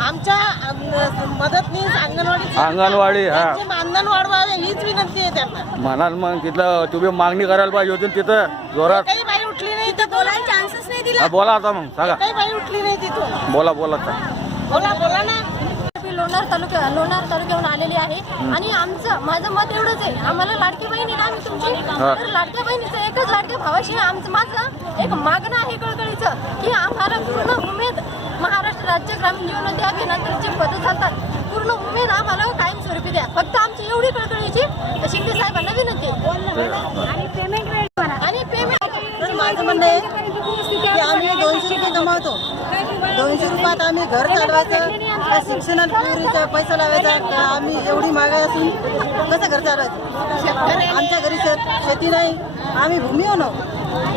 आमच्या मदतनीस अंगणवाडी अंगणवाडी हा. मानधन वाढवावे हीच विनंती आहे त्यांना. म्हणाल मग तिथलं तुम्ही मागणी करायला पाहिजे होती तिथं जोरात. काही बाई उठली नाही तर बोलायला चान्सेस नाही दिला. बोला आता मग सांगा. काही बाई उठली नाही तिथून. बोला बोला आता. बोला बोला ना. मी लोणार तालुक्या लोणार तालुक्याहून आलेली आहे. आणि आमचं माझं मत एवढंच आहे. आम्हाला लाडकी बहिणी ना आम्ही तुमची तर लाडक्या बहिणीचं एकच लाडक्या भावाशी आमचं माझं एक मागणं आहे का राज्य ग्रामीण जीवनोदय अभियानात जे पदं चालतात. पूर्ण उमेद आम्हाला कायमस्वरूपी द्या. फक्त आमची एवढी कळकळीची शिंदे साहेबांना विनंती आणि पेमेंट आणि पेमेंट माझं म्हणणं आहे की आम्ही दोनशे रुपये जमावतो दोनशे रुपयात आम्ही घर चालवायचं का शिक्षणात पुरीचा पैसा लावायचा का आम्ही एवढी महागाई असून कसं घर चालवायचं? आमच्या घरी शेत शेती नाही. आम्ही भूमी होणं